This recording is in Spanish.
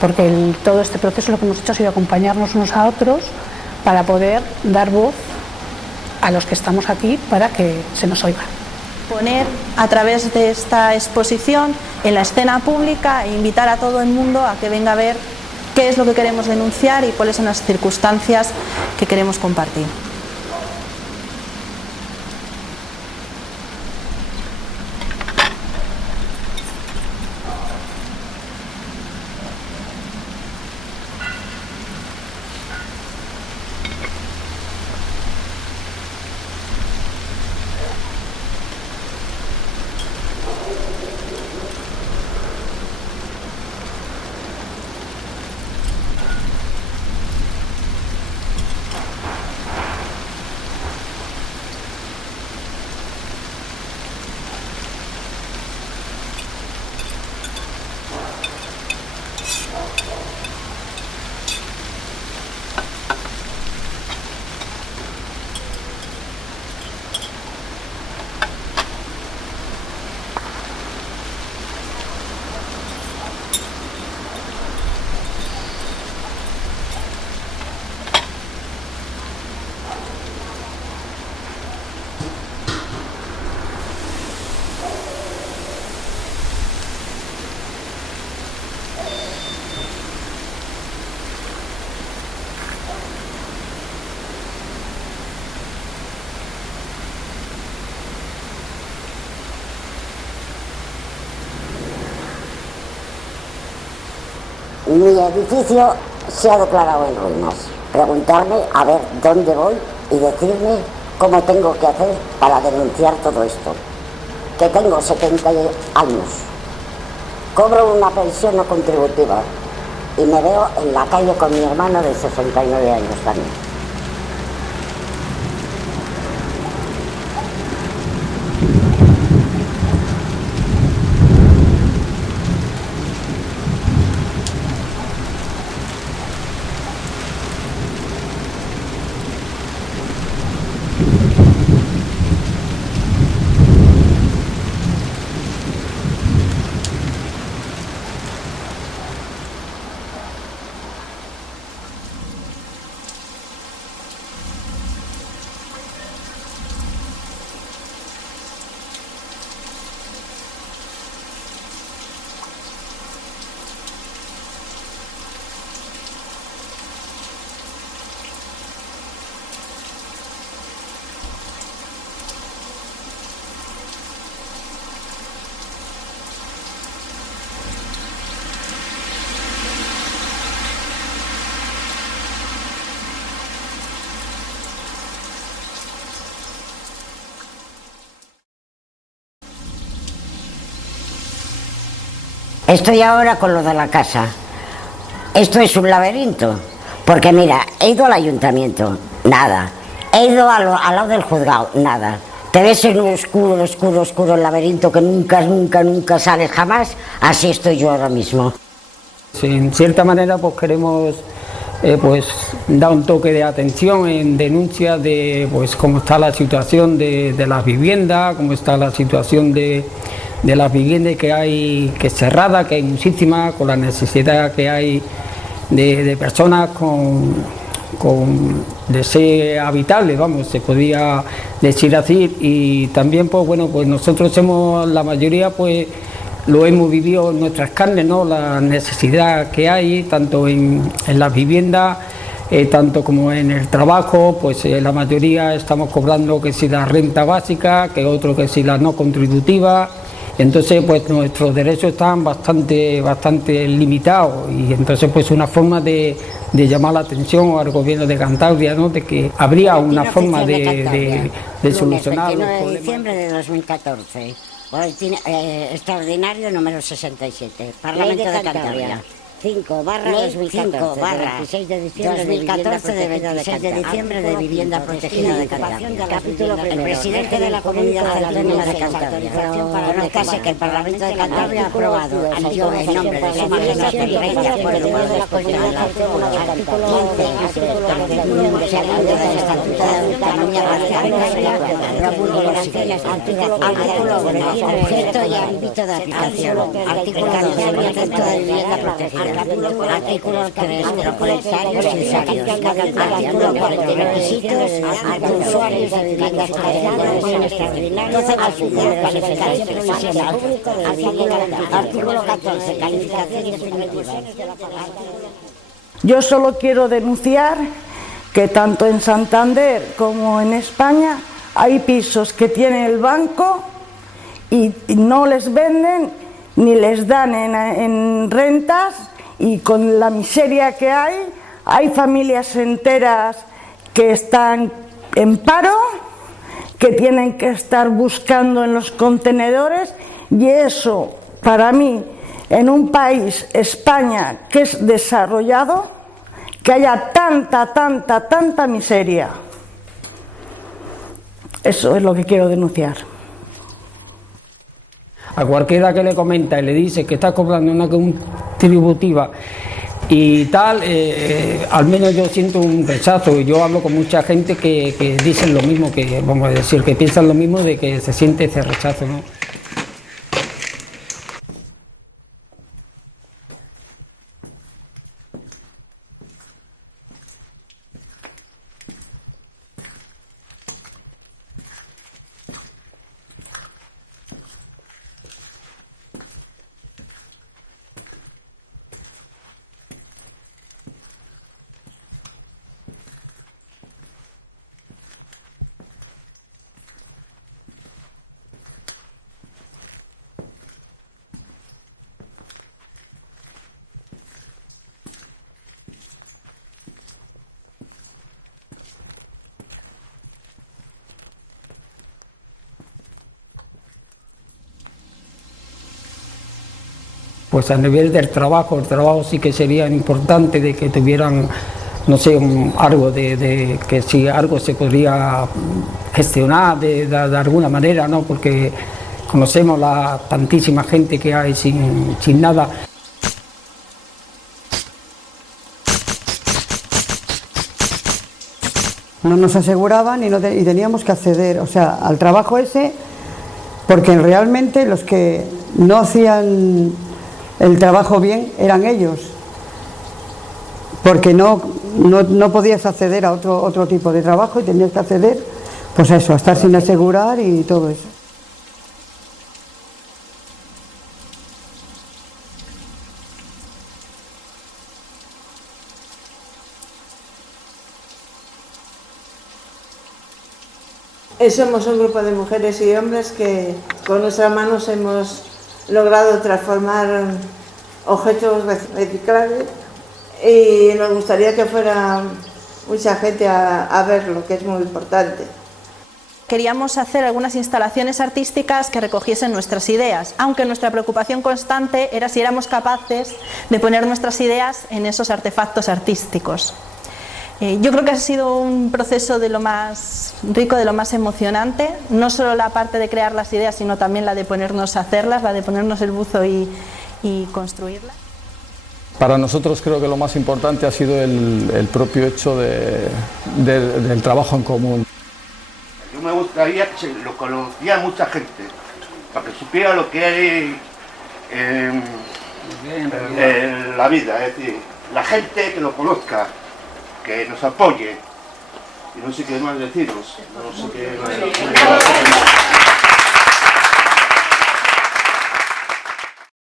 porque todo este proceso lo que hemos hecho ha sido acompañarnos unos a otros para poder dar voz a los que estamos aquí para que se nos oiga. Poner a través de esta exposición en la escena pública e invitar a todo el mundo a que venga a ver qué es lo que queremos denunciar y cuáles son las circunstancias que queremos compartir. Mi edificio se ha declarado en ruinas. Preguntarme a ver dónde voy y decirme cómo tengo que hacer para denunciar todo esto. Que tengo 70 años, cobro una pensión no contributiva y me veo en la calle con mi hermano de 69 años también. Estoy ahora con lo de la casa. Esto es un laberinto, porque mira, he ido al ayuntamiento, nada. He ido al lado del juzgado, nada. Te ves en un oscuro, oscuro, oscuro laberinto que nunca sales jamás. Así estoy yo ahora mismo. Sí, en cierta manera pues queremos pues dar un toque de atención en denuncia de pues cómo está la situación de las viviendas, cómo está la situación de las viviendas que hay que cerradas, que hay muchísimas, con la necesidad que hay de personas con de ser habitable, vamos, se podría decir así. Y también pues bueno, pues nosotros la mayoría pues lo hemos vivido en nuestras carnes, ¿no? La necesidad que hay tanto en las viviendas, tanto como en el trabajo, pues la mayoría estamos cobrando que si la renta básica, que otro que si la no contributiva. Entonces pues nuestros derechos están bastante limitados, y entonces pues una forma de llamar la atención al gobierno de Cantabria, ¿no? De que habría una forma de solucionar los problemas. 29 de diciembre de 2014, boletín extraordinario número 67, Parlamento de Cantabria. 5/2014 de 26 de diciembre de vivienda protegida de Cantabria. Capítulo primero. El presidente de la Comunidad Autónoma de Cantabria conozcase que el Parlamento de Cantabria ha aprobado en nombre de su Majestad el Rey por el Gobierno de la Comunidad Autónoma de Cantabria del Estatuto de Autonomía para Cantabria, promulgo los siguientes artículos: objeto y ámbito de aplicación, artículo 12, concepto de vivienda protegida. artículos presupuestarios necesarios, artículo 40, requisitos a usuarios de viviendas extraordinarias, calificación provisional, artículo 14, calificaciones definitivas de la palabra. Yo solo quiero denunciar que tanto en Santander como en España hay pisos que tiene el banco y no les venden ni les dan en rentas, y con la miseria que hay familias enteras que están en paro, que tienen que estar buscando en los contenedores, y eso para mí, en un país, España, que es desarrollado, que haya tanta miseria. Eso es lo que quiero denunciar. A cualquiera que le comenta y le dice que está cobrando una contributiva y tal, al menos yo siento un rechazo, y yo hablo con mucha gente que dicen lo mismo, que vamos a decir, que piensan lo mismo, de que se siente ese rechazo, ¿no? Pues a nivel del trabajo, el trabajo sí que sería importante, de que tuvieran, no sé, algo de que si algo se podría gestionar de alguna manera, ¿no? Porque conocemos la tantísima gente que hay sin nada. No nos aseguraban y teníamos que acceder, o sea, al trabajo ese, porque realmente los que no hacían el trabajo bien eran ellos, porque no podías acceder a otro tipo de trabajo y tenías que acceder, pues a eso, a estar sin asegurar y todo eso. Somos un grupo de mujeres y hombres que con nuestras manos hemos logrado transformar objetos reciclables, y nos gustaría que fuera mucha gente a verlo, que es muy importante. Queríamos hacer algunas instalaciones artísticas que recogiesen nuestras ideas, aunque nuestra preocupación constante era si éramos capaces de poner nuestras ideas en esos artefactos artísticos. Yo creo que ha sido un proceso de lo más rico, de lo más emocionante, no solo la parte de crear las ideas, sino también la de ponernos a hacerlas, la de ponernos el buzo y construirlas. Para nosotros creo que lo más importante ha sido el propio hecho del trabajo en común. Yo me gustaría que lo conociera mucha gente, para que supiera lo que hay en la vida, es decir, la gente que lo conozca, que nos apoye, y no sé qué más deciros, no sé qué más deciros.